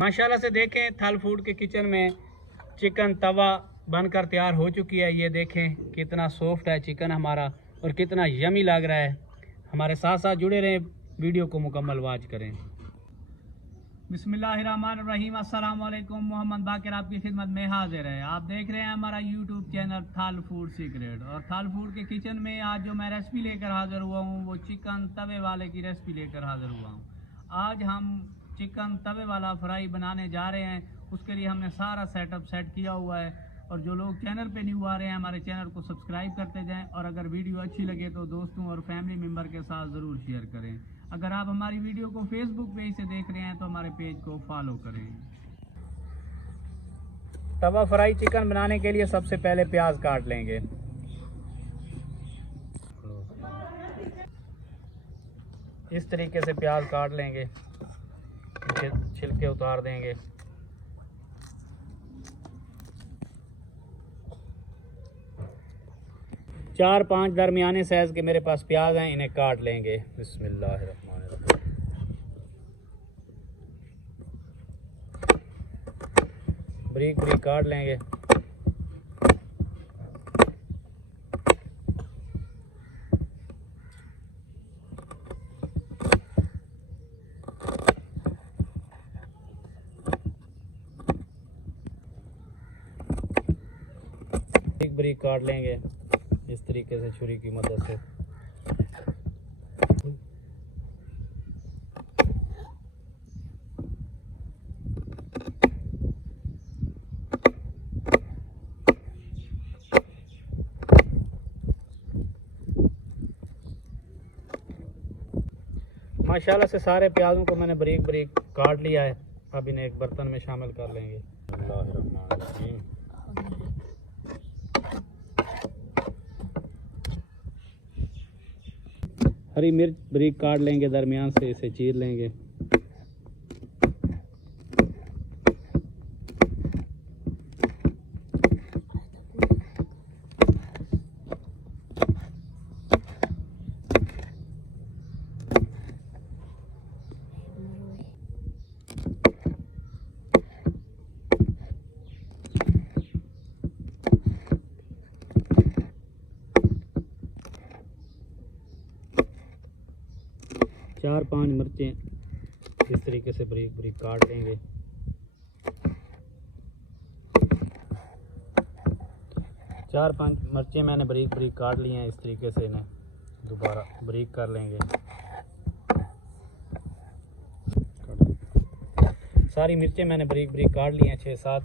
माशाल्लाह से देखें थल फूड के किचन में चिकन तवा बनकर तैयार हो चुकी है। ये देखें कितना सॉफ्ट है चिकन हमारा और कितना यमी लग रहा है। हमारे साथ साथ जुड़े रहें, वीडियो को मुकम्मल वॉच करें। बिस्मिल्लाहिर्रहमानिर्रहीम, अस्सलाम वालेकुम। मोहम्मद बाकिर आपकी खिदमत में हाजिर है। आप देख रहे हैं हमारा यूट्यूब चैनल थल फूड सीक्रेट। और थल फूड के किचन में आज जो मैं रेसिपी लेकर हाजिर हुआ हूँ वो चिकन तवे वाले की रेसिपी लेकर हाजिर हुआ हूँ। आज हम चिकन तवे वाला फ्राई बनाने जा रहे हैं। उसके लिए हमने सारा सेटअप सेट किया हुआ है। और जो लोग चैनल पे न्यू आ रहे हैं हमारे चैनल को सब्सक्राइब करते जाएं। और अगर वीडियो अच्छी लगे तो दोस्तों और फैमिली मेम्बर के साथ ज़रूर शेयर करें। अगर आप हमारी वीडियो को फेसबुक पेज से देख रहे हैं तो हमारे पेज को फॉलो करें। तवा फ्राई चिकन बनाने के लिए सबसे पहले प्याज काट लेंगे। इस तरीके से प्याज काट लेंगे, छिलके उतार देंगे। चार पांच दरमियाने साइज के मेरे पास प्याज हैं, इन्हें काट लेंगे। बिस्मिल्लाहिर्रहमानिर्रहीम। बारीक बारीक काट लेंगे। बारीक बारीक काट लेंगे इस तरीके से छुरी की मदद से। माशाल्लाह से सारे प्याजों को मैंने बारीक बारीक काट लिया है। अब इन्हें एक बर्तन में शामिल कर लेंगे। बिस्मिल्लाहिर्रहमानिर्रहीम। हरी मिर्च बारीक काट लेंगे, दरमियान से इसे चीर लेंगे। चार पांच मिर्चें इस तरीके से बारीक बारीक काट लेंगे। चार पांच मिर्चें मैंने बारीक बारीक काट ली हैं। इस तरीके से इन्हें दोबारा बारीक कर लेंगे। सारी मिर्चें मैंने बारीक बारीक काट ली हैं, 6-7।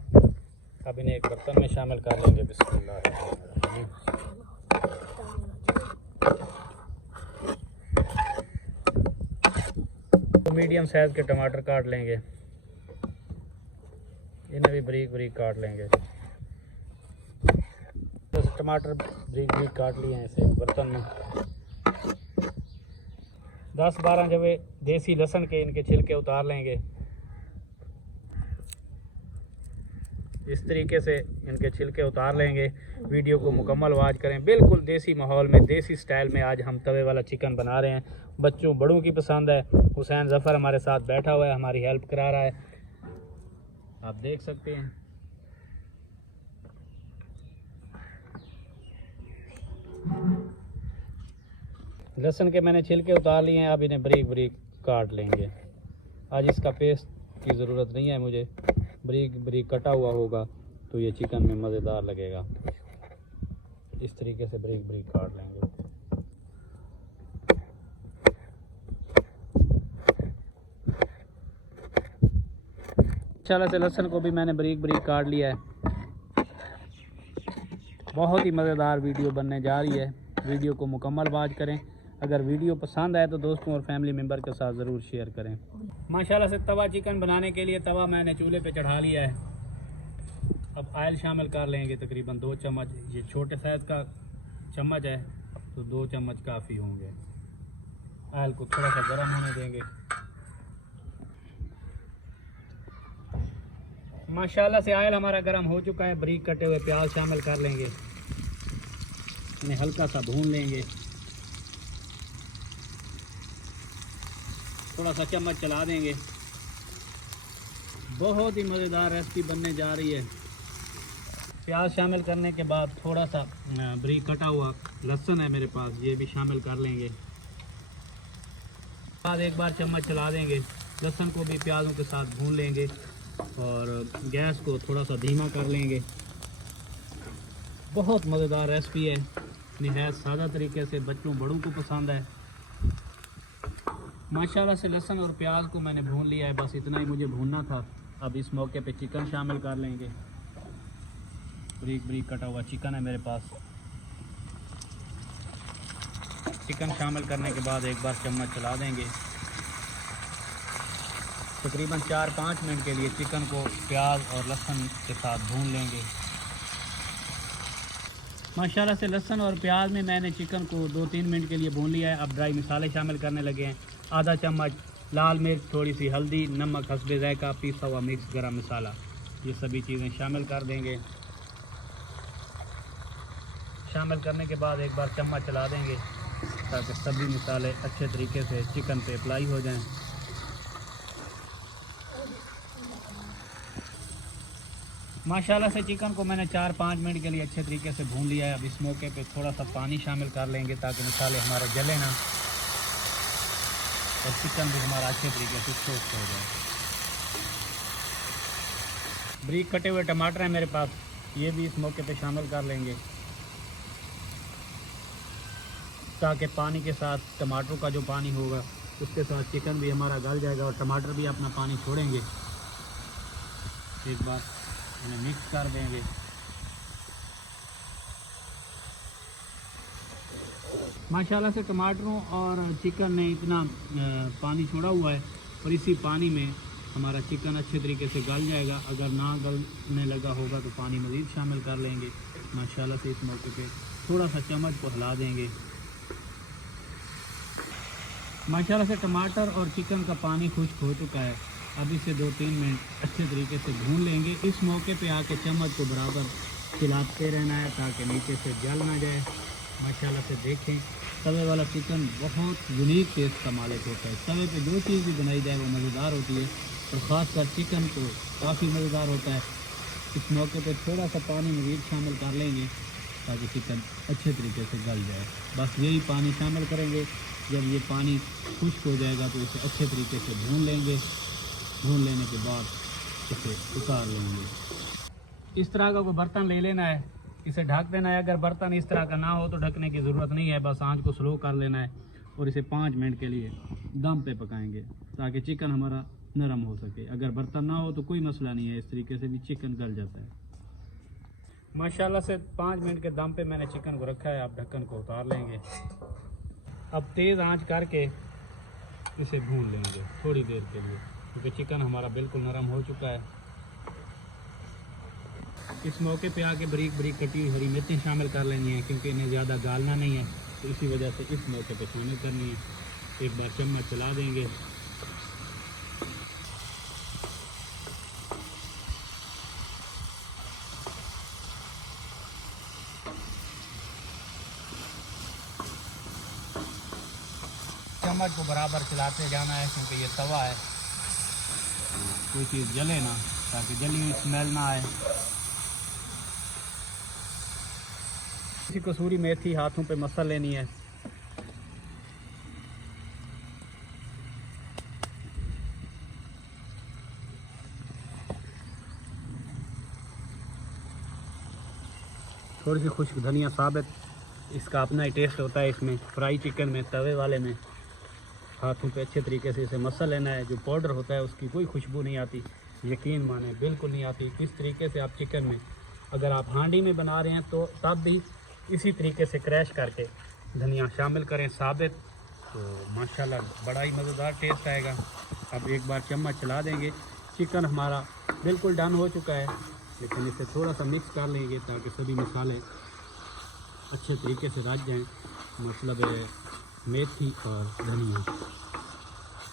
अब इन्हें एक बर्तन में शामिल कर लेंगे। बिस्मिल्लाहिर्रहमानिर्रहीम। मीडियम साइज के टमाटर काट लेंगे, इन्हें भी बारीक बारीक काट लेंगे। तो टमाटर बारीक बारीक काट लिए हैं, इसे बर्तन में 10-12 जवे देसी लहसुन के इनके छिलके उतार लेंगे। इस तरीके से इनके छिलके उतार लेंगे। वीडियो को मुकम्मल वॉच करें। बिल्कुल देसी माहौल में, देसी स्टाइल में आज हम तवे वाला चिकन बना रहे हैं। बच्चों बड़ों की पसंद है। हुसैन जफ़र हमारे साथ बैठा हुआ है, हमारी हेल्प करा रहा है, आप देख सकते हैं। लहसुन के मैंने छिलके उतार लिए हैं। अब इन्हें बारीक बारीक काट लेंगे। आज इसका पेस्ट की ज़रूरत नहीं है मुझे, बारीक बारीक कटा हुआ होगा तो ये चिकन में मज़ेदार लगेगा। इस तरीके से बारीक बारीक काट लेंगे। माशाल्लाह से लहसुन को भी मैंने बारीक बारीक काट लिया है। बहुत ही मज़ेदार वीडियो बनने जा रही है। वीडियो को मुकम्मल वॉच करें। अगर वीडियो पसंद आए तो दोस्तों और फैमिली मेम्बर के साथ ज़रूर शेयर करें। माशाल्लाह से तवा चिकन बनाने के लिए तवा मैंने चूल्हे पे चढ़ा लिया है। अब ऑयल शामिल कर लेंगे, तकरीबन 2 चम्मच। ये छोटे साइज़ का चम्मच है तो 2 चम्मच काफ़ी होंगे। ऑयल को थोड़ा सा गर्म होने देंगे। माशाल्लाह से ऑयल हमारा गर्म हो चुका है। बारीक कटे हुए प्याज शामिल कर लेंगे, इन्हें हल्का सा भून लेंगे। थोड़ा सा चम्मच चला देंगे। बहुत ही मज़ेदार रेसिपी बनने जा रही है। प्याज शामिल करने के बाद थोड़ा सा बारीक कटा हुआ लहसुन है मेरे पास, ये भी शामिल कर लेंगे। बाद एक बार चम्मच चला देंगे, लहसुन को भी प्याज़ों के साथ भून लेंगे और गैस को थोड़ा सा धीमा कर लेंगे। बहुत मज़ेदार रेसिपी है, निहायत सादा तरीके से बच्चों बड़ों को पसंद है। माशाल्लाह से लहसुन और प्याज को मैंने भून लिया है, बस इतना ही मुझे भूनना था। अब इस मौके पे चिकन शामिल कर लेंगे। बारीक बारीक कटा हुआ चिकन है मेरे पास। चिकन शामिल करने के बाद एक बार चम्मच चला देंगे। तकरीबन 4-5 मिनट के लिए चिकन को प्याज और लहसुन के साथ भून लेंगे। माशाल्लाह से लहसुन और प्याज में मैंने चिकन को 2-3 मिनट के लिए भून लिया है। अब ड्राई मसाले शामिल करने लगे हैं। आधा चम्मच लाल मिर्च, थोड़ी सी हल्दी, नमक हस्बे ज़ायका, पिसा हुआ मिक्स गरम मसाला, ये सभी चीज़ें शामिल कर देंगे। शामिल करने के बाद एक बार चम्मच चला देंगे ताकि सभी मसाले अच्छे तरीके से चिकन पे अप्लाई हो जाएं। माशाल्लाह से चिकन को मैंने 4-5 मिनट के लिए अच्छे तरीके से भून लिया है। अब इस मौके पे थोड़ा सा पानी शामिल कर लेंगे ताकि मसाले हमारे जले ना और चिकन भी हमारा अच्छे तरीके से सोख हो जाए। बारीक कटे हुए टमाटर हैं मेरे पास, ये भी इस मौके पे शामिल कर लेंगे ताकि पानी के साथ टमाटरों का जो पानी होगा उसके साथ चिकन भी हमारा गल जाएगा और टमाटर भी अपना पानी छोड़ेंगे। एक बार इन्हें मिक्स कर देंगे। माशाल्लाह से टमाटरों और चिकन ने इतना पानी छोड़ा हुआ है और इसी पानी में हमारा चिकन अच्छे तरीके से गल जाएगा। अगर ना गलने लगा होगा तो पानी मज़ीद शामिल कर लेंगे। माशाल्लाह से इस मौके पे थोड़ा सा चम्मच को हिला देंगे। माशाल्लाह से टमाटर और चिकन का पानी खुश्क हो चुका है। अब इसे 2-3 मिनट अच्छे तरीके से भून लेंगे। इस मौके पे आके चम्मच को बराबर खिलाते रहना है ताकि नीचे से जल ना जाए। माशाल्लाह से देखें, तवे वाला चिकन बहुत यूनिक टेस्ट का मालिक होता है। तवे पे जो चीज़ भी बनाई जाए वो मज़ेदार होती है और ख़ासकर चिकन तो काफ़ी मज़ेदार होता है। इस मौके पे थोड़ा सा पानी मज़ीद शामिल कर लेंगे ताकि चिकन अच्छे तरीके से गल जाए। बस यही पानी शामिल करेंगे। जब ये पानी खुश्क हो जाएगा तो इसे अच्छे तरीके से भून लेंगे। भून लेने के बाद इसे उतार लेंगे। इस तरह का कोई बर्तन ले लेना है, इसे ढक देना है। अगर बर्तन इस तरह का ना हो तो ढकने की ज़रूरत नहीं है, बस आंच को स्लो कर लेना है और इसे 5 मिनट के लिए दम पे पकाएंगे ताकि चिकन हमारा नरम हो सके। अगर बर्तन ना हो तो कोई मसला नहीं है, इस तरीके से भी चिकन गल जाता है। माशाल्लाह से 5 मिनट के दम पे मैंने चिकन को रखा है। अब ढक्कन को उतार लेंगे। अब तेज़ आंच करके इसे भून लेंगे थोड़ी देर के लिए, क्योंकि चिकन हमारा बिल्कुल नरम हो चुका है। इस मौके पे आके बारीक बारीक कटी हुई हरी मिर्चें शामिल कर लेनी है, क्योंकि इन्हें ज़्यादा गालना नहीं है, तो इसी वजह से इस मौके पे शामिल करनी है। एक बार चम्मच चला देंगे। चम्मच को बराबर चलाते जाना है, क्योंकि ये तवा है, कोई चीज़ जले ना, ताकि जली हुई स्मेल ना आए। इसी कसूरी मेथी हाथों पे मसल लेनी है। थोड़ी सी खुश्क धनिया साबित, इसका अपना ही टेस्ट होता है। इसमें फ्राई चिकन में, तवे वाले में हाथों पे अच्छे तरीके से इसे मसल लेना है। जो पाउडर होता है उसकी कोई खुशबू नहीं आती, यकीन माने बिल्कुल नहीं आती। इस तरीके से आप चिकन में, अगर आप हांडी में बना रहे हैं तो तब भी इसी तरीके से क्रैश करके धनिया शामिल करें साबित, तो माशाल्लाह बड़ा ही मज़ेदार टेस्ट आएगा। अब एक बार चम्मच चला देंगे। चिकन हमारा बिल्कुल डन हो चुका है, लेकिन इसे थोड़ा सा मिक्स कर लेंगे ताकि सभी मसाले अच्छे तरीके से रच जाएँ, मतलब मेथी और धनिया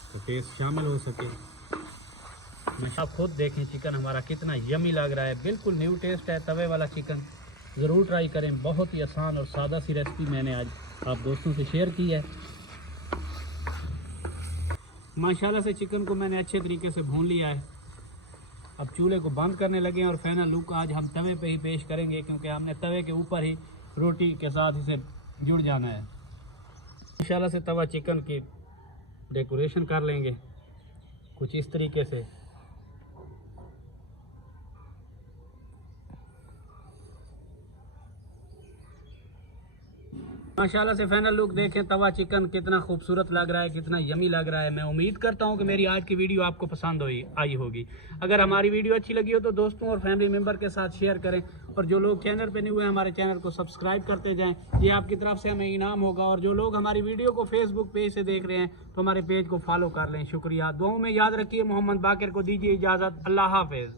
तो टेस्ट शामिल हो सके। आप खुद देखें चिकन हमारा कितना यमी लग रहा है, बिल्कुल न्यू टेस्ट है। तवे वाला चिकन ज़रूर ट्राई करें। बहुत ही आसान और सादा सी रेसिपी मैंने आज आप दोस्तों से शेयर की है। माशाल्लाह से चिकन को मैंने अच्छे तरीके से भून लिया है। अब चूल्हे को बंद करने लगे हैं और फाइनल लुक आज हम तवे पे ही पेश करेंगे, क्योंकि हमने तवे के ऊपर ही रोटी के साथ इसे जुड़ जाना है। इंशाल्लाह से तवा चिकन की डेकोरेशन कर लेंगे कुछ इस तरीके से। माशाल्लाह से फाइनल लुक देखें, तवा चिकन कितना खूबसूरत लग रहा है, कितना यमी लग रहा है। मैं उम्मीद करता हूं कि मेरी आज की वीडियो आपको पसंद आई होगी। अगर हमारी वीडियो अच्छी लगी हो तो दोस्तों और फैमिली मेम्बर के साथ शेयर करें, और जो लोग चैनल पे नहीं हुए हमारे चैनल को सब्सक्राइब करते जाएं। ये आपकी तरफ से हमें इनाम होगा। और जो लोग हमारी वीडियो को फेसबुक पेज से देख रहे हैं तो हमारे पेज को फॉलो कर लें। शुक्रिया। दुआओं में याद रखिए। मोहम्मद बाकिर को दीजिए इजाज़त। अल्लाह हाफिज़।